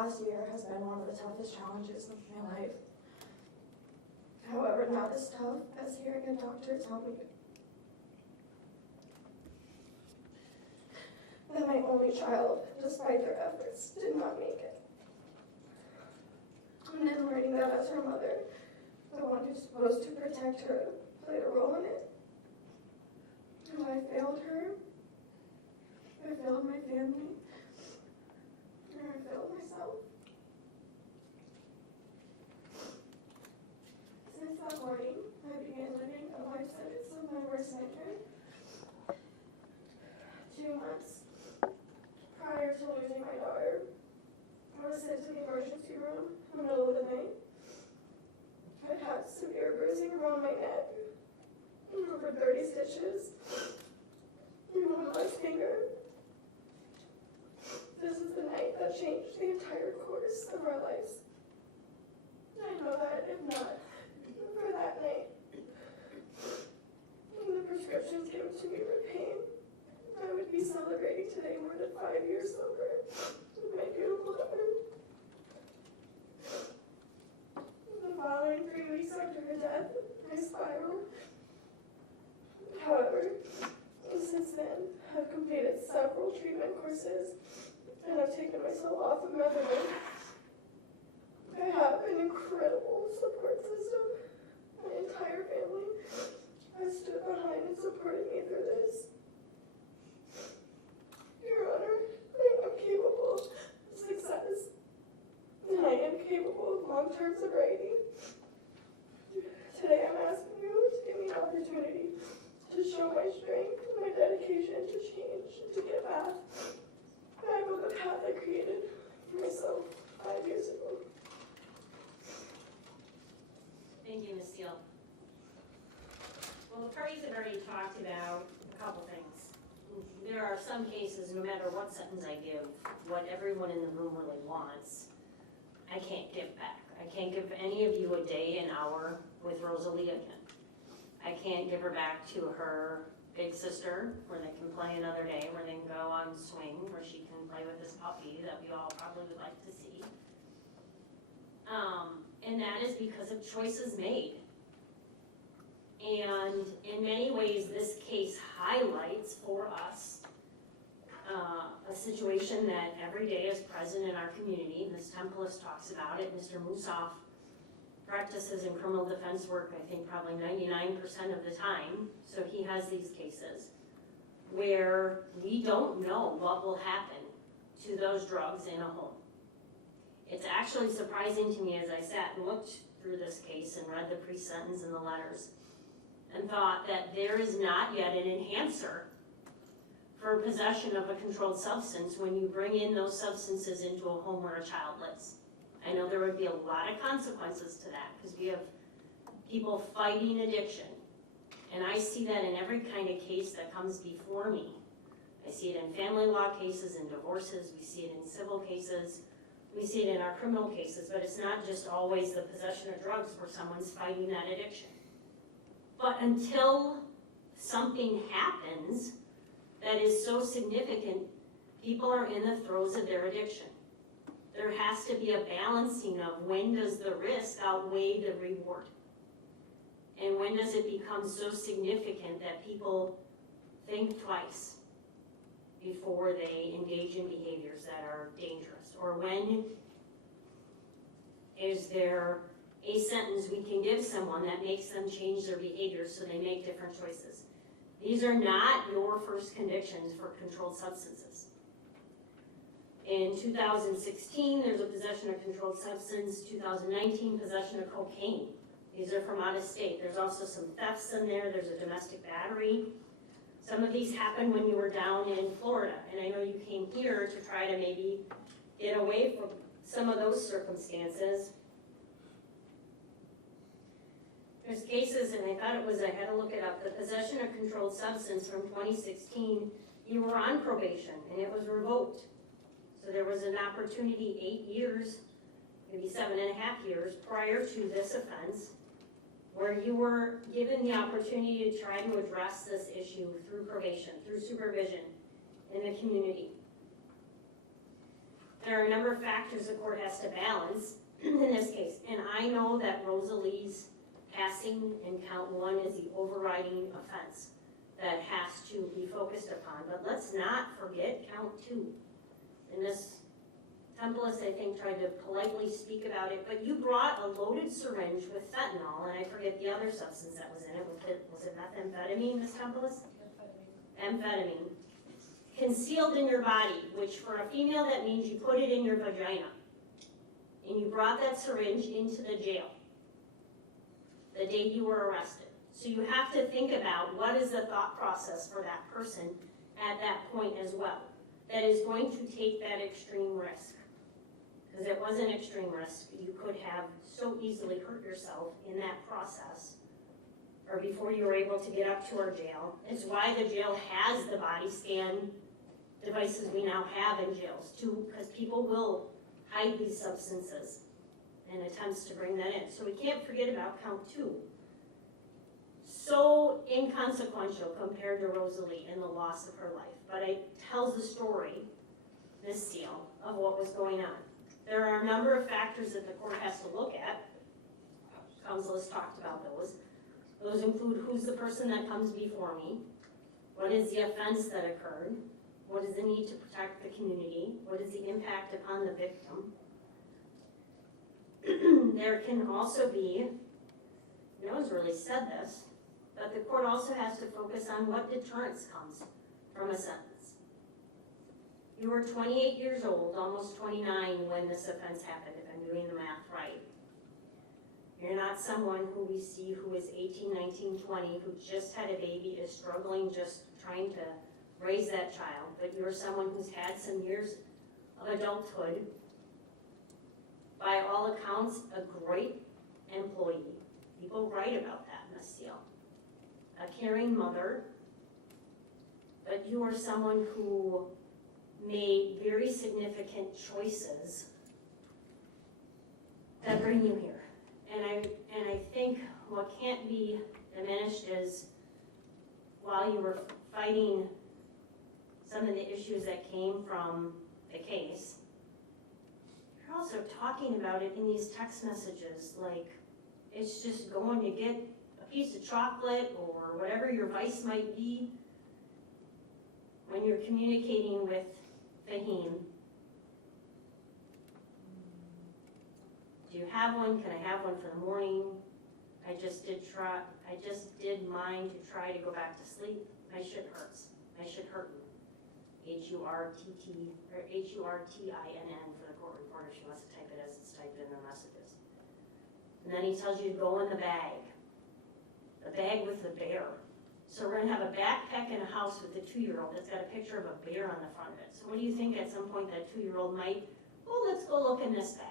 last year has been one of the toughest challenges of my life. However, not as tough as hearing a doctor tell me that my only child, despite their efforts, did not make it. And then learning that as her mother, the one who's supposed to protect her, played a role in it. And I failed her, I failed my family, and I failed myself. Since that morning, I began living a life sentence of my worst nightmare. 2 months prior to losing my daughter, I was sent to the emergency room in the middle of the night. I had severe bruising around my neck, over 30 stitches, and one less finger. This is the night that changed the entire course of our lives. I know that if not for that night, and the prescriptions given to me for pain, I would be celebrating today more than 5 years sober with my beautiful daughter. The following 3 weeks after her death, I spiraled. However, since then, I've completed several treatment courses and I've taken myself off of methadone. I have an incredible support system. My entire family has stood behind and supported me through this. Your Honor, I am capable of success, and I am capable of long-term sobriety. Today I'm asking you to give me an opportunity to show my strength and my dedication to change, to get back on the path I created for myself 5 years ago. Thank you, Ms. Steele. Well, the parties have already talked about a couple things. There are some cases, no matter what sentence I give, what everyone in the room really wants, I can't give back. I can't give any of you a day, an hour with Rosalie again. I can't give her back to her big sister where they can play another day, where they can go on swing, where she can play with this puppy that we all probably would like to see. And that is because of choices made. And in many ways, this case highlights for us a situation that every day is present in our community. Ms. Templis talks about it. Mr. Musoff practices in criminal defense work, I think probably 99% of the time. So he has these cases where we don't know what will happen to those drugs in a home. It's actually surprising to me as I sat and looked through this case and read the pre-sentence and the letters and thought that there is not yet an enhancer for possession of a controlled substance when you bring in those substances into a home where a child lives. I know there would be a lot of consequences to that because we have people fighting addiction. And I see that in every kind of case that comes before me. I see it in family law cases and divorces. We see it in civil cases. We see it in our criminal cases, but it's not just always the possession of drugs where someone's fighting that addiction. But until something happens that is so significant, people are in the throes of their addiction. There has to be a balancing of when does the risk outweigh the reward? And when does it become so significant that people think twice before they engage in behaviors that are dangerous? Or when is there a sentence we can give someone that makes them change their behaviors so they make different choices? These are not your first convictions for controlled substances. In 2016, there's a possession of controlled substance. 2019, possession of cocaine. These are from out of state. There's also some thefts in there. There's a domestic battery. Some of these happened when you were down in Florida, and I know you came here to try to maybe get away from some of those circumstances. There's cases, and I thought it was, I had to look it up, the possession of controlled substance from 2016, you were on probation, and it was revoked. So there was an opportunity 8 years, maybe 7.5 years prior to this offense, where you were given the opportunity to try to address this issue through probation, through supervision in the community. there are a number of factors the court has to balance in this case. And I know that Rosalie's passing in count 1 is the overriding offense that has to be focused upon. But let's not forget count 2. And this Tempest, I think, tried to politely speak about it, but you brought a loaded syringe with fentanyl, and I forget the other substance that was in it. Was it methamphetamine, Ms. Tempest? Amphetamine. Concealed in your body, which for a female that means you put it in your vagina. And you brought that syringe into the jail the day you were arrested. So you have to think about what is the thought process for that person at that point as well, that is going to take that extreme risk. Because it was an extreme risk. You could have so easily hurt yourself in that process, or before you were able to get up to our jail. It's why the jail has the body scan devices we now have in jails too, because people will hide these substances and attempts to bring that in. So we can't forget about count 2. So inconsequential compared to Rosalie and the loss of her life, but it tells the story, this seal, of what was going on. There are a number of factors that the court has to look at. Counsel has talked about those. Those include who's the person that comes before me, what is the offense that occurred, what is the need to protect the community, what is the impact upon the victim. There can also be, no one's really said this, but the court also has to focus on what deterrence comes from a sentence. You were 28 years old, almost 29 when this offense happened, if I'm doing the math right. You're not someone who we see who is 18, 19, 20, who just had a baby, is struggling, just trying to raise that child, but you're someone who's had some years of adulthood. By all accounts, a great employee. People write about that in the seal. A caring mother, but you are someone who made very significant choices that bring you here. And I think what can't be diminished is while you were fighting some of the issues that came from the case, you're also talking about it in these text messages, like it's just going to get a piece of chocolate or whatever your vice might be when you're communicating with Fahim. Do you have one? Can I have one for the morning? I just did mine to try to go back to sleep. My shit hurts. My shit hurtin'. H-U-R-T-T or H-U-R-T-I-N-N for the court reporter. She wants to type it as it's typed in the messages. And then he tells you to go in the bag with the bear. So we're gonna have a backpack in a house with a 2-year-old that's got a picture of a bear on the front of it. So what do you think at some point that 2-year-old might, well, let's go look in this bag.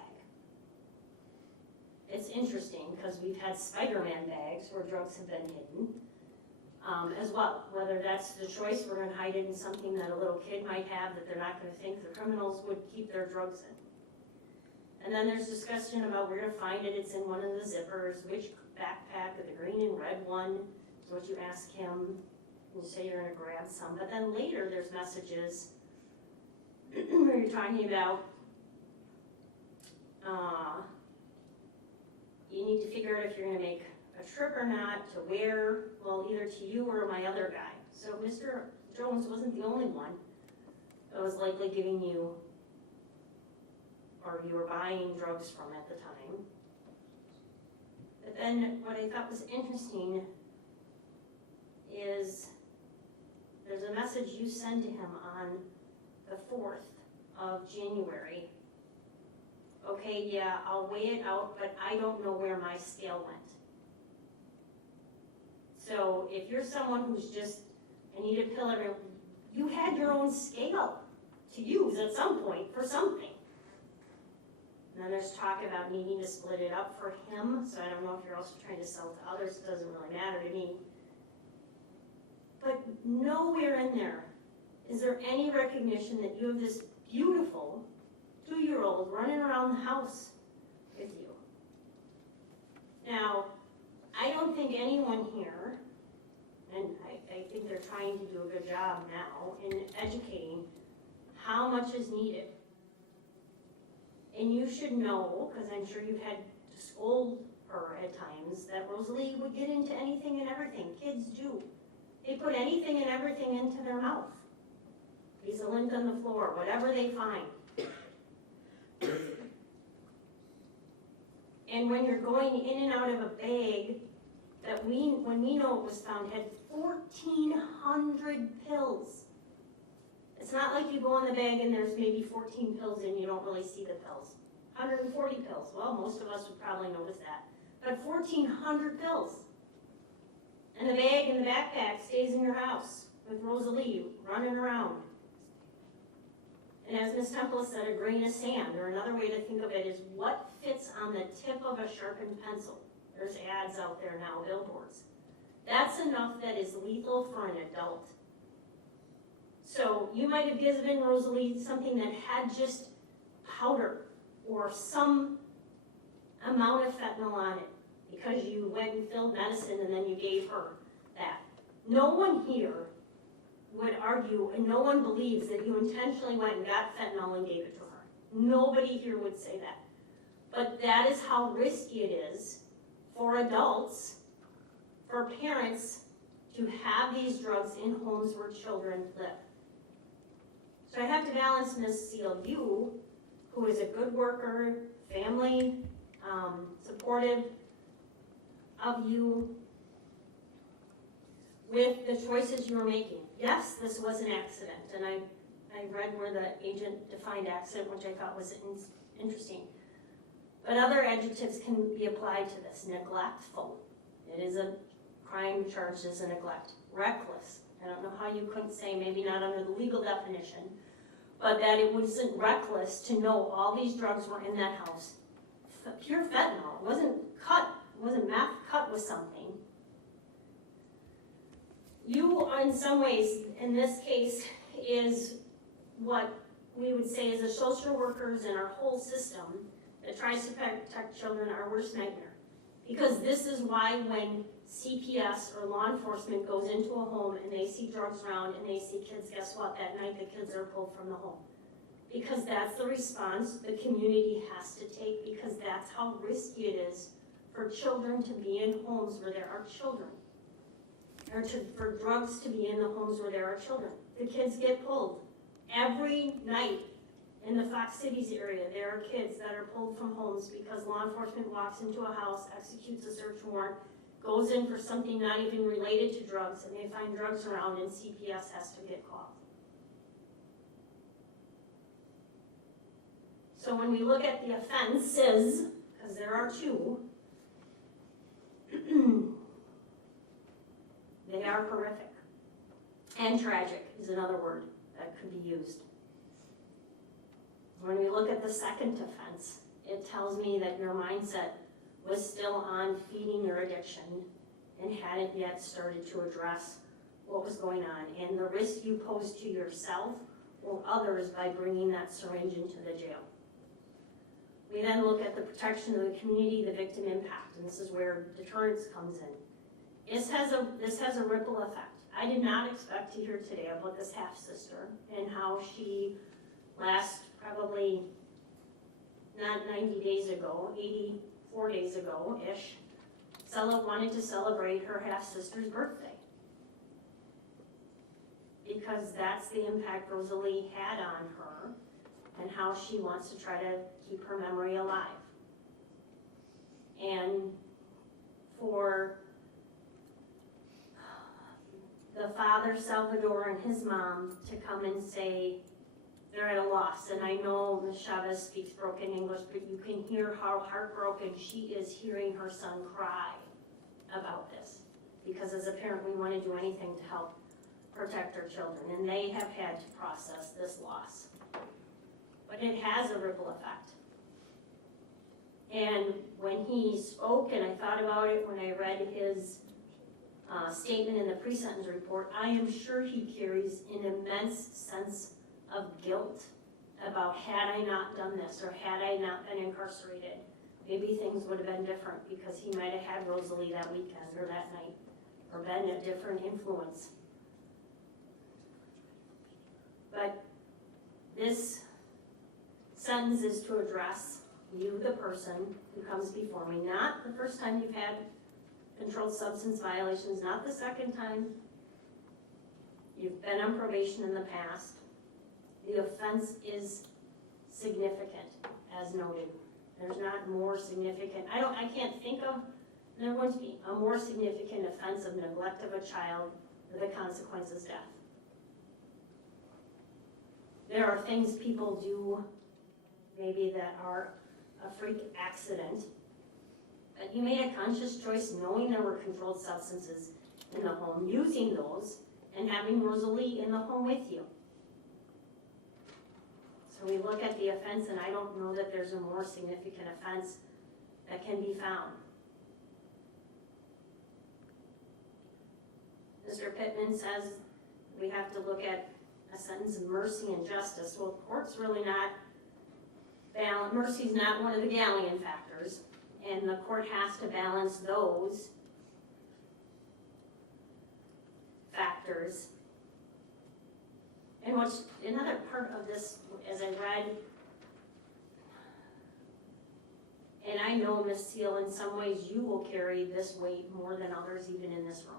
It's interesting because we've had Spider-Man bags where drugs have been hidden as well. Whether that's the choice, we're gonna hide it in something that a little kid might have that they're not gonna think the criminals would keep their drugs in. And then there's discussion about where to find it. It's in one of the zippers, which backpack, the green and red one. What you ask him, you say you're going to grab some, but then later there's messages where you're talking about you need to figure out if you're going to make a trip or not, to where, well, either to you or my other guy. So Mr. Jones wasn't the only one that was likely giving you, or you were buying drugs from at the time. But then what I thought was interesting is there's a message you send to him on the 4th of January. Okay, yeah, I'll weigh it out, but I don't know where my scale went. So if you're someone who's just, I need a pill every, you had your own scale to use at some point for something. And then there's talk about needing to split it up for him, so I don't know if you're also trying to sell to others, it doesn't really matter to me. But nowhere in there is there any recognition that you have this beautiful 2-year-old running around the house with you. Now, I don't think anyone here, and I think they're trying to do a good job now in educating how much is needed And you should know, because I'm sure you've had to scold her at times, that Rosalie would get into anything and everything. Kids do. They put anything and everything into their mouth. Piece of lint on the floor, whatever they find. And when you're going in and out of a bag that when we know it was found, had 1,400 pills. It's not like you go in the bag and there's maybe 14 pills and you don't really see the pills. 140 pills. Well, most of us would probably notice that. But 1,400 pills. And the bag and the backpack stays in your house with Rosalie running around. And as Ms. Temple said, a grain of sand, or another way to think of it is what fits on the tip of a sharpened pencil. There's ads out there now, billboards. That's enough that is lethal for an adult. So you might have given Rosalie something that had just powder or some amount of fentanyl on it because you went and filled medicine and then you gave her that. No one here would argue, and no one believes that you intentionally went and got fentanyl and gave it to her. Nobody here would say that. But that is how risky it is for adults, for parents, to have these drugs in homes where children live. So I have to balance Ms. CLU, who is a good worker, family, supportive of you, with the choices you were making. Yes, this was an accident, and I read where the agent defined accident, which I thought was interesting. But other adjectives can be applied to this. Neglectful. It is a crime charged as a neglect. Reckless. I don't know how you couldn't say, maybe not under the legal definition, but that it wasn't reckless to know all these drugs were in that house. Pure fentanyl. It wasn't cut. It wasn't meth cut with something. You, in some ways, in this case, is what we would say is the social workers and our whole system that tries to protect children our worst nightmare. Because this is why when CPS or law enforcement goes into a home and they see drugs around and they see kids, guess what? That night the kids are pulled from the home. Because that's the response the community has to take, because that's how risky it is for children to be in homes where there are children. Or for drugs to be in the homes where there are children. The kids get pulled. Every night in the Fox Cities area, there are kids that are pulled from homes because law enforcement walks into a house, executes a search warrant, goes in for something not even related to drugs, and they find drugs around and CPS has to get called. So when we look at the offenses, because there are two, they are horrific. And tragic is another word that could be used. When we look at the second offense, it tells me that your mindset was still on feeding your addiction and hadn't yet started to address what was going on and the risk you posed to yourself or others by bringing that syringe into the jail. We then look at the protection of the community, the victim impact, and this is where deterrence comes in. This has a ripple effect. I did not expect to hear today about this half-sister and how she last probably not 90 days ago, 84 days ago-ish, wanted to celebrate her half-sister's birthday. Because that's the impact Rosalie had on her and how she wants to try to keep her memory alive. And for the father, Salvador, and his mom to come and say they're at a loss. And I know Ms. Chavez speaks broken English, but you can hear how heartbroken she is hearing her son cry about this. Because as a parent, we want to do anything to help protect our children. And they have had to process this loss. But it has a ripple effect. And when he spoke, and I thought about it when I read his statement in the pre-sentence report, I am sure he carries an immense sense of guilt about had I not done this or had I not been incarcerated, maybe things would have been different because he might have had Rosalie that weekend or that night or been a different influence. sentence is to address you, the person who comes before me, not the first time you've had controlled substance violations, not the second time you've been on probation in the past. The offense is significant, as noted. There's not more significant, I can't think of, there going to be a more significant offense of neglect of a child with the consequence is death. There are things people do maybe that are a freak accident, but you made a conscious choice knowing there were controlled substances in the home, using those, and having Rosalie in the home with you. So we look at the offense, and I don't know that there's a more significant offense that can be found. Mr. Pittman says we have to look at a sentence of mercy and justice. Well, the court's really not balanced. Mercy's not one of the galleon factors, and the court has to balance those factors. And what's another part of this, as I read, and I know, Ms. Seal, in some ways you will carry this weight more than others even in this room.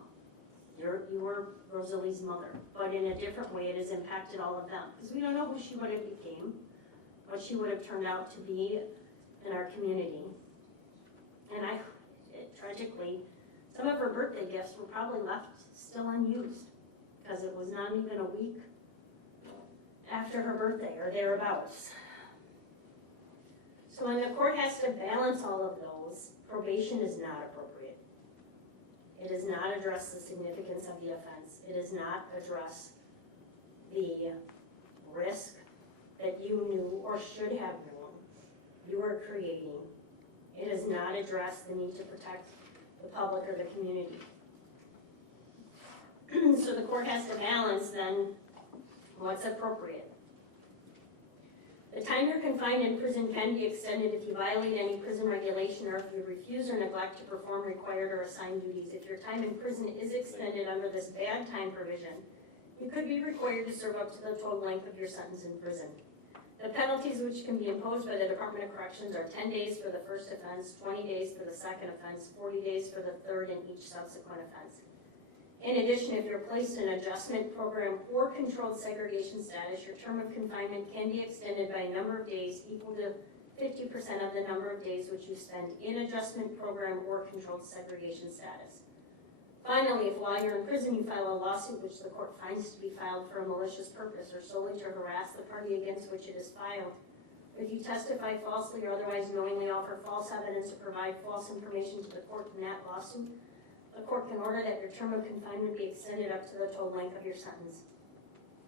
You were Rosalie's mother, but in a different way it has impacted all of them. Because we don't know who she would have became, what she would have turned out to be in our community. And tragically, some of her birthday gifts were probably left still unused because it was not even a week after her birthday or thereabouts. So when the court has to balance all of those, probation is not appropriate. It does not address the significance of the offense. It does not address the risk that you knew or should have known you are creating. It does not address the need to protect the public or the community. So the court has to balance then what's appropriate. The time you're confined in prison can be extended if you violate any prison regulation or if you refuse or neglect to perform required or assigned duties. If your time in prison is extended under this bad time provision, you could be required to serve up to the total length of your sentence in prison. The penalties which can be imposed by the Department of Corrections are 10 days for the first offense, 20 days for the second offense, 40 days for the third and each subsequent offense. In addition, if you're placed in an adjustment program or controlled segregation status, your term of confinement can be extended by a number of days equal to 50% of the number of days which you spend in adjustment program or controlled segregation status. Finally, if while you're in prison you file a lawsuit which the court finds to be filed for a malicious purpose or solely to harass the party against which it is filed, if you testify falsely or otherwise knowingly offer false evidence or provide false information to the court in that lawsuit, the court can order that your term of confinement be extended up to the total length of your sentence.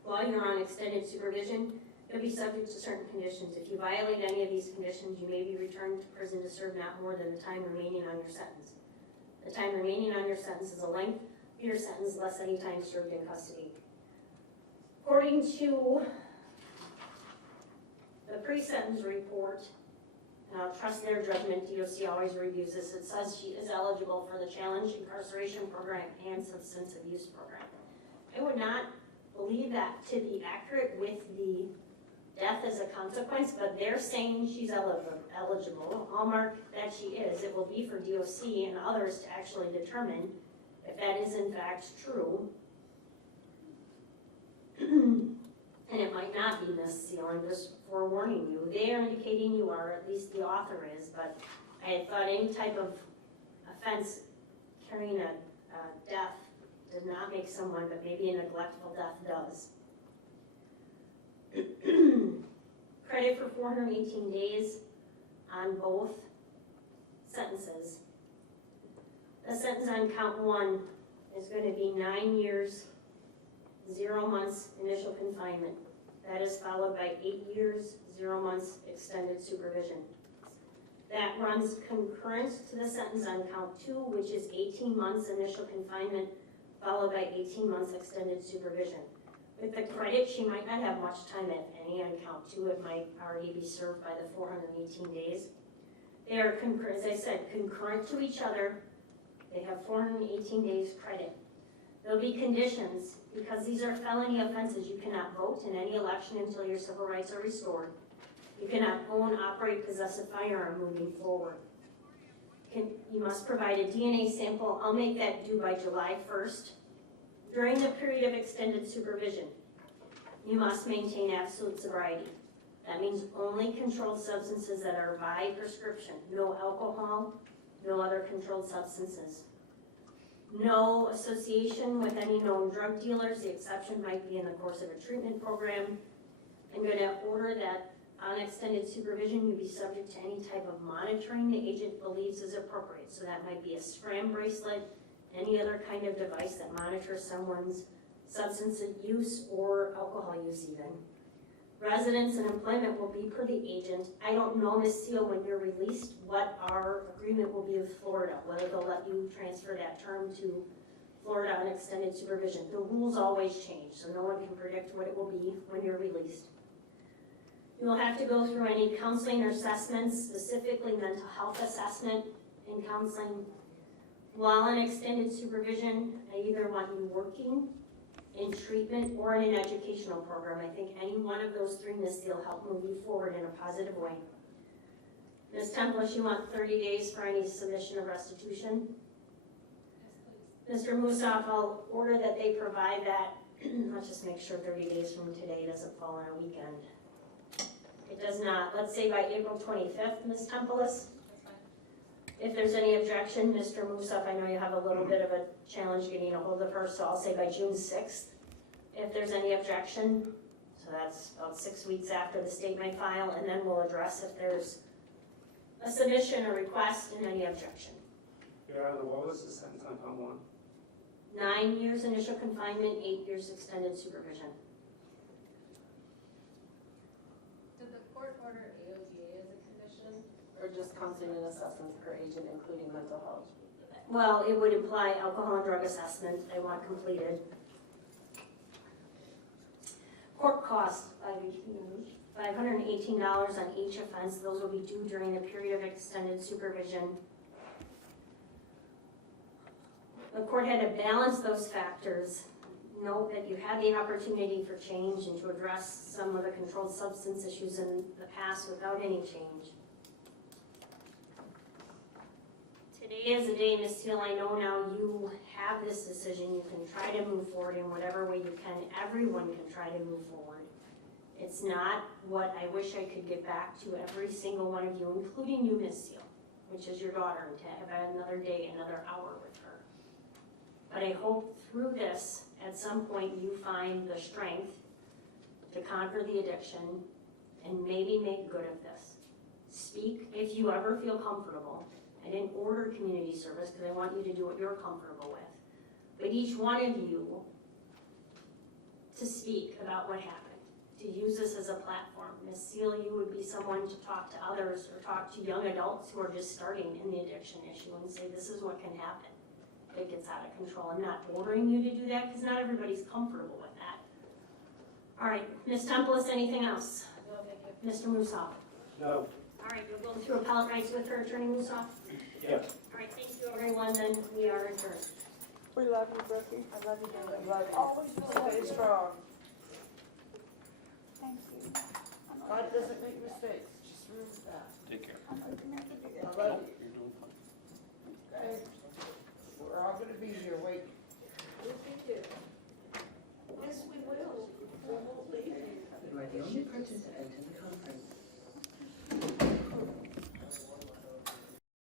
While you're on extended supervision, you'll be subject to certain conditions. If you violate any of these conditions, you may be returned to prison to serve not more than the time remaining on your sentence. The time remaining on your sentence is the length of your sentence less any time served in custody. According to the pre-sentence report, and I'll trust their judgment, DOC always reviews this, it says she is eligible for the Challenge Incarceration Program and Substance Abuse Program. I would not believe that to be accurate with the death as a consequence, but they're saying she's eligible. I'll mark that she is. It will be for DOC and others to actually determine if that is in fact true. And it might not be, Ms. Seal, I'm just forewarning you. They are indicating you are, at least the author is, but I had thought any type of offense carrying a death did not make someone, but maybe a neglectful death does. Credit for 418 days on both sentences. The sentence on count 1 is going to be 9 years, 0 months initial confinement. That is followed by 8 years, 0 months extended supervision. That runs concurrent to the sentence on count 2, which is 18 months initial confinement, followed by 18 months extended supervision. With the credit, she might not have much time, if any, on count 2. It might already be served by the 418 days. They are, as I said, concurrent to each other. They have 418 days credit. There'll be conditions, because these are felony offenses. You cannot vote in any election until your civil rights are restored. You cannot own, operate, possess a firearm moving forward. You must provide a DNA sample. I'll make that due by July 1st. During the period of extended supervision, you must maintain absolute sobriety. That means only controlled substances that are by prescription. No alcohol, no other controlled substances. No association with any known drug dealers. The exception might be in the course of a treatment program. I'm going to order that on extended supervision, you be subject to any type of monitoring the agent believes is appropriate. So that might be a scram bracelet, any other kind of device that monitors someone's substance use or alcohol use even. Residence and employment will be per the agent. I don't know, Ms. Seal, when you're released, what our agreement will be with Florida, whether they'll let you transfer that term to Florida on extended supervision. The rules always change, so no one can predict what it will be when you're released. You'll have to go through any counseling or assessments, specifically mental health assessment and counseling. While in extended supervision, I either want you working in treatment or in an educational program. I think any one of those three, Ms. Seal, help move you forward in a positive way. Ms. Templish, you want 30 days for any submission of restitution? Mr. Musoff, I'll order that they provide that. Let's just make sure 30 days from today doesn't fall on a weekend. It does not. Let's say by April 25th, Ms. Templish. If there's any objection, Mr. Musoff, I know you have a little bit of a challenge getting a hold of her, so I'll say by June 6th. If there's any objection, so that's about 6 weeks after the state may file, and then we'll address if there's a submission or request and any objection. Your Honor, what was the sentence on count one? 9 years initial confinement, 8 years extended supervision. Did the court order AODA as a condition, or just counseling and assessments per agent, including mental health? Well, it would imply alcohol and drug assessment I want completed. Court costs, $518 on each offense. Those will be due during the period of extended supervision. The court had to balance those factors. Note that you had the opportunity for change and to address some of the controlled substance issues in the past without any change. Today is the day, Ms. Steele, I know now you have this decision. You can try to move forward in whatever way you can. Everyone can try to move forward. It's not what I wish I could get back to every single one of you, including you, Ms. Steele, which is your daughter, and to have another day, another hour with her. But I hope through this, at some point, you find the strength to conquer the addiction and maybe make good of this. Speak if you ever feel comfortable. I didn't order community service because I want you to do what you're comfortable with. But each one of you to speak about what happened, to use this as a platform. Ms. Seal, you would be someone to talk to others or talk to young adults who are just starting in the addiction issue and say, this is what can happen if it gets out of control. I'm not ordering you to do that because not everybody's comfortable with that. All right, Ms. Templis, anything else? No, thank you. Mr. Musoff? No. All right, we'll go through appellate rights with her, Attorney Musoff. Yes. All right, thank you, everyone, then we are adjourned. We love you, Brookie. I love you, David. I love you. Always stay strong. Thank you. God doesn't make mistakes. Just remember that. Take care. I love you. You're doing fine. Okay? We're all gonna be here. Wait. Yes, we do. Yes, we will. We won't leave you. You are the only participant in the conference.